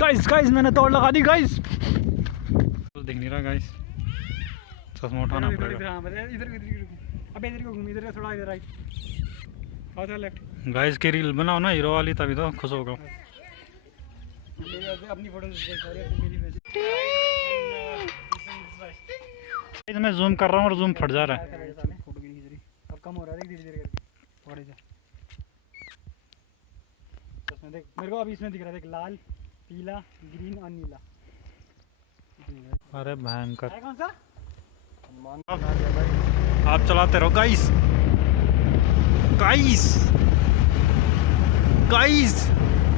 Guys guys मैंने तोड़ लगा दी गाइस। कुछ दिख नहीं रहा गाइस, चश्मा उठाना पड़ेगा। अबे इधर को घूम, इधर का थोड़ा इधर राइट और लेफ्ट। गाइस की रील बनाओ ना हीरो वाली, तभी तो खुश होगा। अपनी फोटो मेरी मैं जूम कर रहा हूँ और जूम फट जा रहा है। फोटो की नहीं खींच रही, अब कम हो रहा है, धीरे धीरे करके थोड़े से। इसमें देख, मेरे को अभी इसमें दिख रहा है, देख लाल पीला ग्रीन और नीला। अरे भयंकर। कौन सा आप चलाते रहो गाइस गाइस गाइस।